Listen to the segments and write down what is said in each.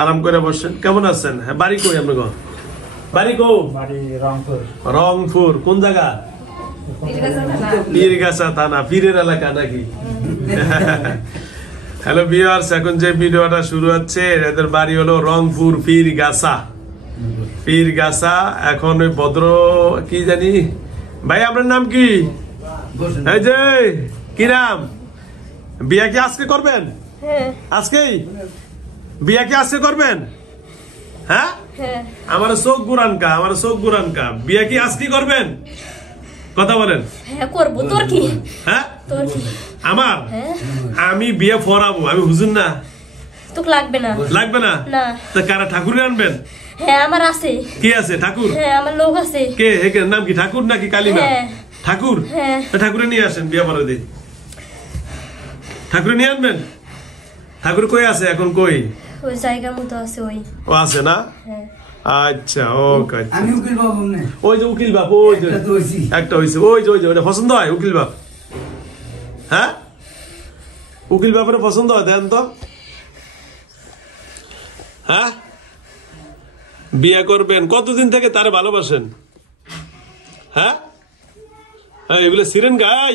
আরাম করে বসেন। কেমন আছেন? হ্যাঁ, বাড়ি কই আপনার? বাড়ি কো? বাড়ি রংপুর। রংপুর কোন জায়গা? পীরগাছা থানা, পীরের এলাকা নাকি? হ্যালো ভিউয়ার্স, এখন যে ভিডিওটা শুরু হচ্ছে এদের বাড়ি হলো রংপুর পীরগাছা। পীরগাছা। এখন ওই ভদ্র কি জানি ভাই, আপনার নাম কি? এই যে কি নাম? বিয়া কি আজকে করবেন? আজকেই বিয়া কি আজকে করবেন? হ্যাঁ, আমার চোখ বুরানকা, আমার চোখ বুরানকা। বিয়া কি আজকে করবেন? কথা বলেন। হ্যাঁ করব। তোর কি? হ্যাঁ তোর কি? আমার আমি বিয়ে পড়াবো, আমি হুজুর না। তোকে লাগবে না। লাগবে না? না। তা কারা ঠাকুর আনবেন? হ্যাঁ আমার আছে। কি আছে? ঠাকুর? হ্যাঁ আমার লোক আছে। কে? এর নাম কি? ঠাকুর নাকি কালিমা? হ্যাঁ। ঠাকুর? হ্যাঁ। ঠাকুরে নিয়ে আসেন, বিয়ে পড়া দিই। ঠাকুরে নিয়ে আনবেন। ঠাকুর কই আছে এখন? কই? ওই জায়গা মতো আছে ওই। ও আছে না? হ্যাঁ। আচ্ছা ওকে। আমি উকিল বাবু না। ওই যে উকিল বাপ, ওই যে একটা হইছে, ওই যে ওইটা পছন্দ হয় উকিল বাপ? হ্যাঁ, উকিল বাপের পছন্দ হয়? দেন তো। হ্যাঁ, বিয়ে করবেন? কতদিন থেকে তারে ভালোবাসেন? হ্যাঁ, এগুলো সিরেন গাই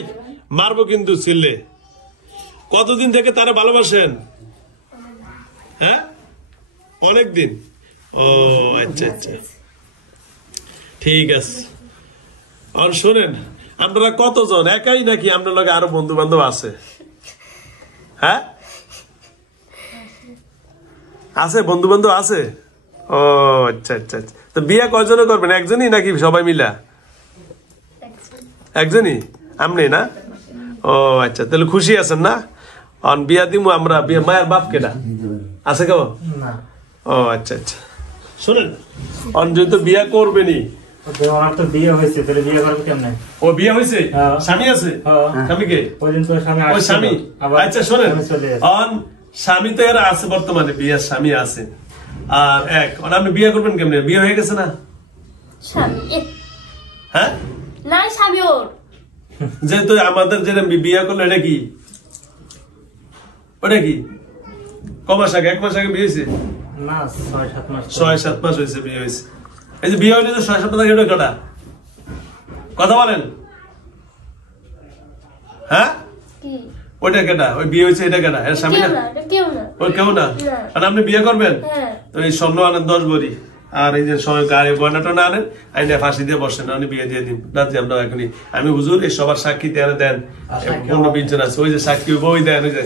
মারবো কিন্তু ছিলে। কতদিন থেকে তারে ভালোবাসেন? হ্যাঁ, অনেকদিন। ও আচ্ছা আচ্ছা, ঠিক আছে। আর শোনেন, আপনারা কতজন? একাই নাকি আপনার লগে আরো বন্ধু বান্ধব আছে? হ্যাঁ, আছে বন্ধু বান্ধব আছে? ও আচ্ছা আচ্ছা আচ্ছা। তো বিয়ে কয়জনে করবেন? একজনই নাকি সবাই মিলা? একজনই। আপনি না? ও আচ্ছা, তাহলে খুশি আছেন না? অন বিয়া দিমু আমরা। বিয়ে মায়ের বাপ কেডা আছে কেউ? না। ও আচ্ছা আচ্ছা। শোনেন, অন যেহেতু বিয়া করবেনি, ওনার তো বিয়ে হয়েছে, তাহলে বিয়ে করবে কেমনে? ও বিয়ে হয়েছে, স্বামী আছে? স্বামীকে? ওই দিন তো স্বামী ওই স্বামী। আবার আচ্ছা শোনেন, চলে গেছে। অন স্বামী তো এরা আছে বর্তমানে, বিয়ের স্বামী আছে। আর এক আপনি বিয়ে করবেন কেমনে? বিয়ে হয়ে গেছে না? হ্যাঁ না, স্বামী ওর। যেহেতু আমাদের যেটা বিয়ে করলো, এটা কি? ওটা কি? কমাস আগে? 1 মাস আগে বিয়ে হয়েছে? না, 6-7 মাস। 6-7 মাস হয়েছে বিয়ে হয়েছে। এই যে বিয়ে হইলে 6-7 মাস আগে কটা? কথা বলেন। হ্যাঁ, ওইটা কেটা? ওই বিয়ে হয়েছে এটা কেটা? এর স্বামী না? ওই কেউ না। আর আপনি বিয়ে করবেন তো এই স্বর্ণ আনেন 10 ভরি, আর এই যে গাড়ি গয়নাটা না আনেন, আইনে ফাঁসি দিয়ে বসেন, আপনি বিয়ে দিয়ে দিন রাজি। আমরা এখনই আমি হুজুর এই সবার সাক্ষী দেন 15-20 জন আছে। ওই যে সাক্ষী বই দেন, ওই যে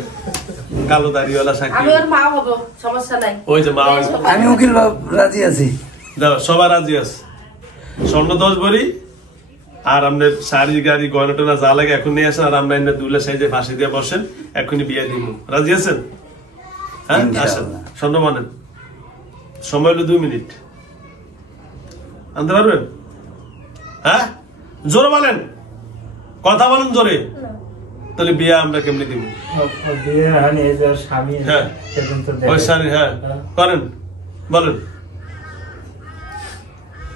কালো দাড়িওয়ালা সাক্ষী। আমি ওর মা হবো, সমস্যা নাই। ওই যে মা। আমি উকিল বাবু রাজি আছি। দাও, সবার রাজি আছে। স্বর্ণ 10 ভরি, আর আপনার শাড়ি গাড়ি গয়না টনা যা লাগে এখন নিয়ে আসেন, আর আমরা এনে দুলে সাইজে ফাঁসি দিয়ে বসেন, এখনই বিয়ে দিব। রাজি আছেন? হ্যাঁ আসেন, স্বর্ণ মানেন। সময় হলো 2 মিনিট। আনতে পারবেন? হ্যাঁ, জোরে বলেন, কথা বলেন জোরে। তাহলে বিয়ে আমরা কেমনি দিব? বিয়ে হয়নি, এই যে স্বামী। হ্যাঁ, ওই স্বামী। হ্যাঁ করেন, বলেন,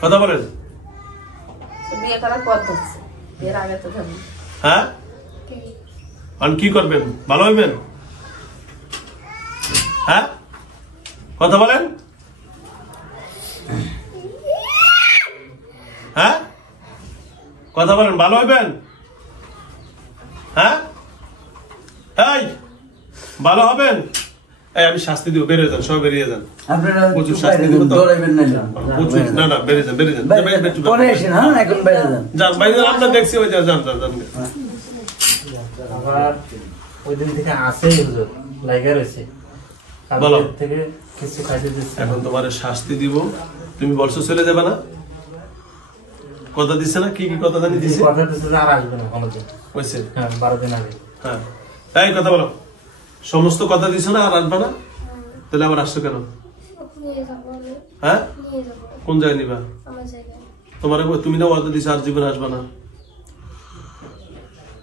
কথা বলেন। বিয়ে করার পর ধরছে, বিয়ের আগে তো ধরবে। হ্যাঁ, আর কি করবেন? ভালো হইবেন? হ্যাঁ, কথা বলেন। হ্যাঁ, কথা বলেন, ভালো হইবেন? হ্যাঁ, এই ভালো হবেন? এই আমি শাস্তি দিব, বেরিয়ে যান, সবাই বেরিয়ে যান। আপনারা প্রচুর শাস্তি দিব তো। দৌড়াইবেন না। প্রচুর, না না, বেরিয়ে যান, বেরিয়ে যান। পরে এসেন। হ্যাঁ, এখন বাইরে যান। যান বাইরে যান, আমরা দেখছি। ওই যান যান যান। আবার ওই দিন থেকে আসেই হুজুর লাগা রয়েছে। বলো। থেকে কিছু খাইতে দিচ্ছে। এখন তোমার শাস্তি দিব, তুমি বলছো চলে যাবে না? কথা দিছে না? কি কি কথা জানি দিছে? কথা দিচ্ছে যে আর আসবে না কোনোদিন। বুঝছে? হ্যাঁ, 12 দিন আগে। হ্যাঁ, তাই কথা বলো। সমস্ত কথা দিছো না? আর আসবে না? তাহলে আবার আসছো কেন? হ্যাঁ, কোন জায়গায় নিবা? তোমার তুমি না ওয়াদা দিছো আর জীবনে আসবে না?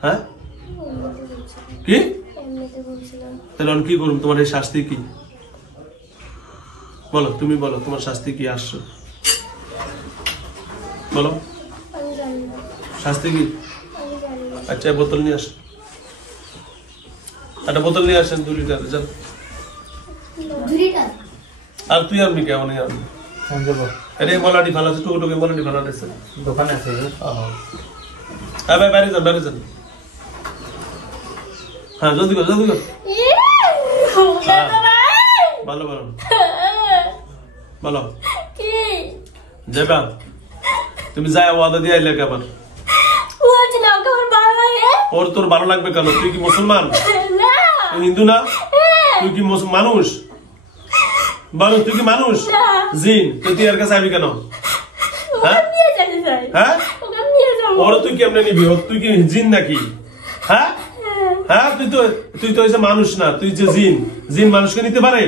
হ্যাঁ, কি? তাহলে আমি কি করবো? তোমার এই শাস্তি কি? বলো, তুমি বলো, তোমার শাস্তি কি? আসছো বলো, শাস্তি কি? আচ্ছা, বোতল নিয়ে আসেন, একটা বোতল নিয়ে আসেন 2 লিটার। যান, আর তুই আনবি কেমন আনবি আমি যাবো আরে মলাটি ফালা আছে টুকু টুকু মলাটি ফালা আছে দোকানে আছে হুজুর। হ্যাঁ ভাই বাইরে যান হ্যাঁ জলদি কর ভালো ভালো বলো কি যাবা তুমি যাই ওয়াদা দিয়ে আইলে কেমন বলছি না ওকে আমার ভালো লাগে ওর তোর ভালো লাগবে কেন তুই কি মুসলমান না তুই হিন্দু না তুই কি মানুষ বলো তুই কি মানুষ না। জিন তুই এর কাছে আবি কেন হ্যাঁ ওকে নিয়ে যেতে চাই হ্যাঁ ওকে নিয়ে যাবো ওর তুই কেমনে নিবি তুই কি জিন নাকি হ্যাঁ হ্যাঁ তুই তো হইছে মানুষ না তুই যে জিন মানুষকে নিতে পারে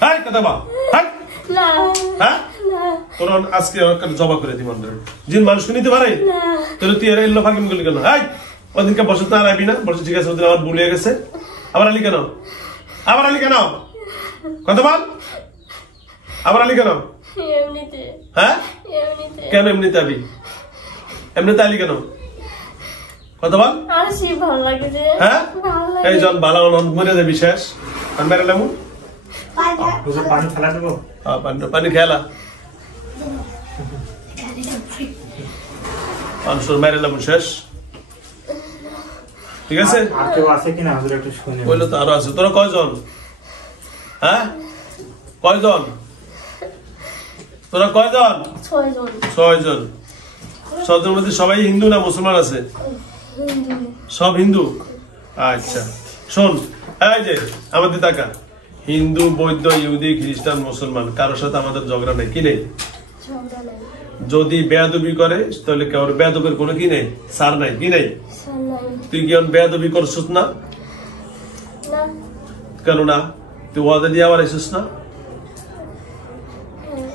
হ্যাঁ কথা বা হ্যাঁ না হ্যাঁ না তোর আজকে জবা করে দিই মন্দিরে জিন মানুষকে নিতে পারে না তাহলে তুই এর এল্লো ফাঁকিম করলি কেন হ্যাঁ ওদিনকে বসে তো আর আবি না বসে ঠিক আছে ওদিন আমার ভুলে গেছে আবার আলি কেন কথা বল আবার আলি কেন এমনিতে হ্যাঁ এমনিতে কেন এমনিতে আবি এমনিতে আলি কেন কথা বল আর সে ভালো লাগে যে হ্যাঁ ভালো লাগে এই জন বালা মরে যাবি শেষ আমি বেড়ালাম হুজুর পানি ফেলা দেবো পানি খেলা মানুষের মেরেলাম শেষ ঠিক আছে আর কেউ আছে কিনা হুজুর একটু শুনে বললো তো আরো আছে তোরা কয়জন হ্যাঁ কয়জন তোরা কয়জন 6 জন 6 জন 6 জনের মধ্যে সবাই হিন্দু না মুসলমান আছে হিন্দু সব হিন্দু আচ্ছা শোন এই যে আমাদের টাকা হিন্দু বৌদ্ধ ইহুদি খ্রিস্টান মুসলমান কারোর সাথে আমাদের ঝগড়া নেই কি নেই ঝগড়া নাই যদি বেয়াদবি করে তাহলে কেউ বেয়াদবের কোনো কি নেই সার নাই কি নেই সার নাই তুই কি বেয়াদবি করছিস না না কেন না তুই ওয়াদা দিয়ে আবার এসিস না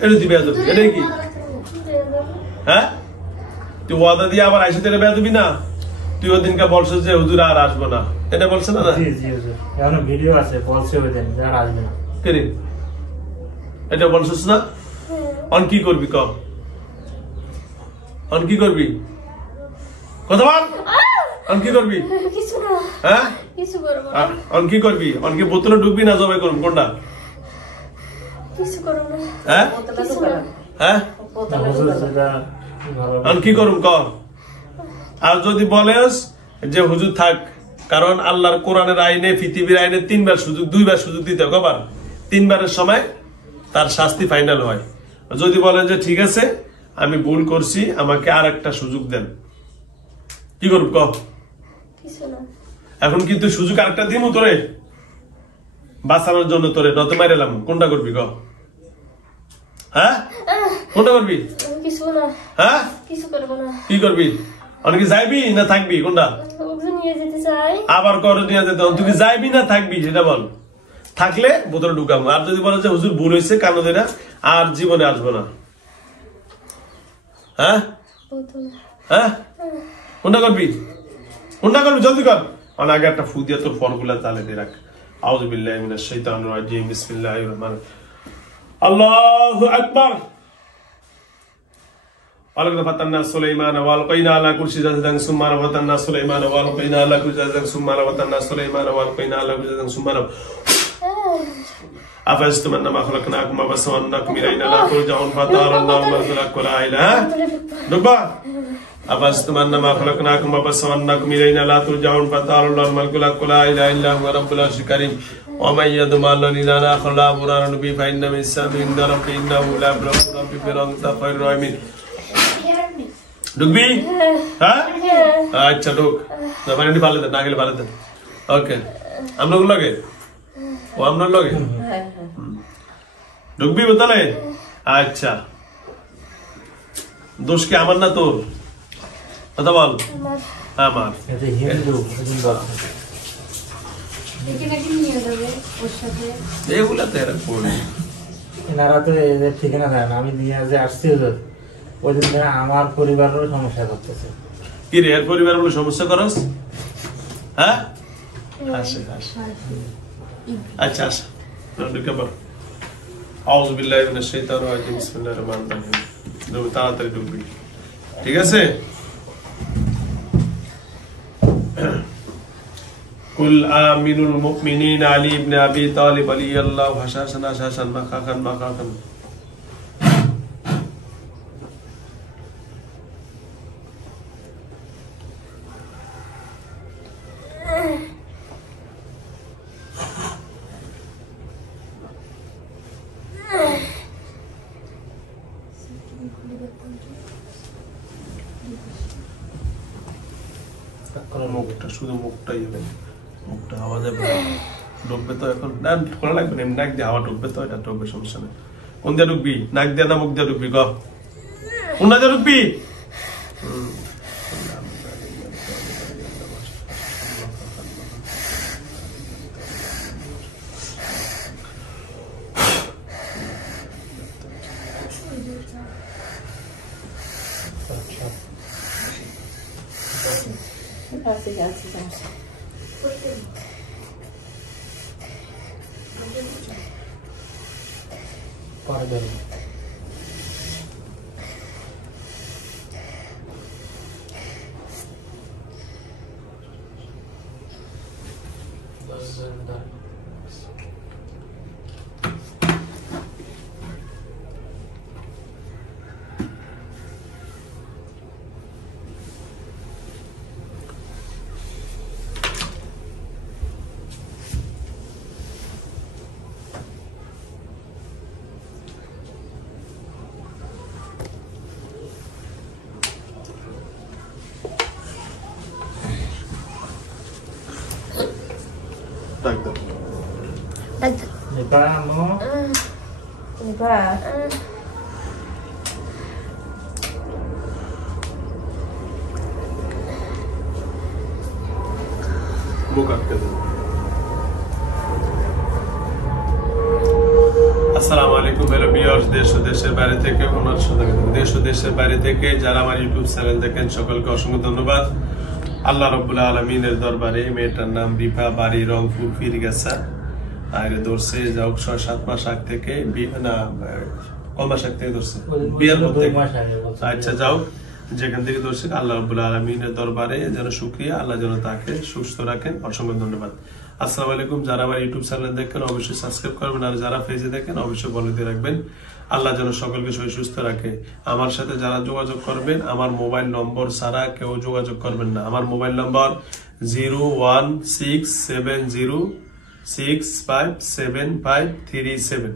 এটা তুই বেয়াদবি এটাই কি হ্যাঁ তুই ওয়াদা দিয়ে আবার আইসে এটা বেয়াদবি না তুই ওদিনকে বলছিস যে হুজুর আর আসবো না এটা বলছে না জি জি হুজুর এখনো ভিডিও আছে বলছে ওই দিন যারা আসবে না কেরে এটা বলছিস না অন কি করবি ক অন কি করবি কথা বল অন কি করবি কিছু না হ্যাঁ কিছু করবো না অন কি করবি অন কি বোতলে ঢুকবি না জবাই করবি কোনটা কিছু করবো না হ্যাঁ বোতলে ঢুকালাম হ্যাঁ বোতলে হুজুর ঢুকালাম যেটা ভালো অন কি করুম ক আর যদি বলেস যে হুজুর থাক কারণ আল্লাহর কোরআনের আইনে পৃথিবীর আইনে 2বার সুযোগ দিতে হয় কবার 3বারের সময় তার শাস্তি ফাইনাল হয় যদি বলেন যে ঠিক আছে আমি ভুল করছি আমাকে আর একটা সুযোগ দেন কি করব ক কিছু না এখন কিন্তু সুযোগ আরেকটা দিমু তোরে বাঁচানোর জন্য তোরে নতে মাইরালাম কোনটা করবি ক হ্যাঁ কোনটা করবি কিছু না হ্যাঁ কিছু করবো না কি করবি অনেকে যাইবি না থাকবি কোনটা ওকে নিয়ে যেতে চাই আবার করে নিয়ে যেতে হবে। তুই কি যাইবি না থাকবি সেটা বল থাকলে বোতলে ঢুকাবো আর যদি বলে যে হুজুর ভুল হয়েছে কানো দেনা আর জীবনে আসবো না হ্যাঁ বোতল হ্যাঁ কোনটা করবি জলদি কর অন আগে একটা ফু দিয়ে তোর ফলগুলা তালে দিয়ে রাখ আউযু বিল্লাহি মিনাশ শাইতানির রাজিম বিসমিল্লাহির রহমানির আল্লাহু আকবার ولقد فتنا سليمان والقينا على كل شيء جسدا ثم فتنا سليمان والقينا على كل شيء جسدا ثم فتنا سليمان والقينا على كل شيء جسدا ثم أفحسبتم أنما خلقناكم عبثا وأنكم إلينا لا ترجعون فتعالى الله الملك لا إله دبا أفحسبتم أنما خلقناكم عبثا وأنكم إلينا لا ترجعون فتعالى الله الملك لا إله إلا هو رب العرش الكريم ومن يدعو مع الله إلها آخر لا برهان به فإن من السبب عند ربه إنه لا يبلغ ربي برحمته خير الراحمين ঢুকবি হ্যাঁ আচ্ছা ঢুক পানিটি ভালো দেন না গেলে ভালো দেন ওকে আপনার লাগে ও আপনার লাগে ঢুকবি বোতলে আচ্ছা দোষ কি আমার না তোর কথা বল আমার এটা হিন্দু হিন্দু এগুলা তো এরা পড়ে এনারা তো এদের ঠিকানা দেয় না আমি নিয়ে যে আসছি হুজুর ওই দিন থেকে আমার পরিবারেরও সমস্যা করতেছে কি রে এর পরিবার বলে সমস্যা করস হ্যাঁ আসে আচ্ছা আসে ঢুকে পড় আউযু বিল্লাহি মিনাশ শাইতানির রাজিম বিসমিল্লাহির রহমানির রহিম ঢুকবি তাড়াতাড়ি ঢুকবি ঠিক আছে কুল আমিনুল মুমিনিন আলী ইবনে আবি তালিব আলিয়াল্লাহু হাসান হাসান মাকাকান মুখটা শুধু মুখটাই হবে, মুখটা আওয়াজ হবে, ঢুকবে তো এখন না খোলা লাগবে না, নাক দিয়ে হাওয়া ঢুকবে তো, এটা ঢুকবে, সমস্যা নেই। কোন দিয়ে ঢুকবি? নাক দিয়ে না মুখ দিয়ে ঢুকবি? কোন দিয়ে ঢুকবি? আছে আছে সমস্যা। পরে ধরুন ডাক দাও। নিপা আমো নিপা মুখ আটকে দাও। আসসালামু আলাইকুম ভিউয়ার্স, দেশ ও দেশের বাইরে থেকে ওনার সাথে দেশ ও দেশের বাইরে থেকে যারা আমার ইউটিউব চ্যানেল দেখেন সকলকে অসংখ্য ধন্যবাদ। আল্লাহ রাব্বুল আলামিনের দরবারে মেয়েটার নাম রিফা, বাড়ি রংপুর ফিরগাছা। আর ধরছে যাও 6-7 মাস আগ থেকে না কয় মাস আগ থেকে ধরছে বিয়ের পর থেকে। আচ্ছা যাও যেখান থেকে ধরছে, আল্লাহ রাব্বুল আলামিনের দরবারে যেন শুকরিয়া, আল্লাহ যেন তাকে সুস্থ রাখেন, অসংখ্য ধন্যবাদ। আসসালামু আলাইকুম। যারা আমার ইউটিউব চ্যানেল দেখেন অবশ্যই সাবস্ক্রাইব করবেন, আর যারা পেজে দেখেন অবশ্যই ফলো দিয়ে রাখবেন। আল্লাহ যেন সকলকে সুস্থ রাখে। আমার সাথে যারা যোগাযোগ করবেন, আমার মোবাইল নম্বর ছাড়া কেউ যোগাযোগ করবেন না। আমার মোবাইল নম্বর 01670657537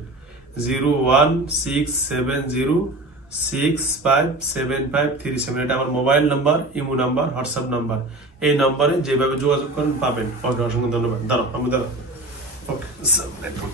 01670657537। এটা আমার mobile number, imo number, WhatsApp number. এই নম্বরে যেভাবে যোগাযোগ করেন পাবেন। ওকে, অসংখ্য ধন্যবাদ। দাঁড়াও আমি দাঁড়াও। ওকে, আসসালামু আলাইকুম।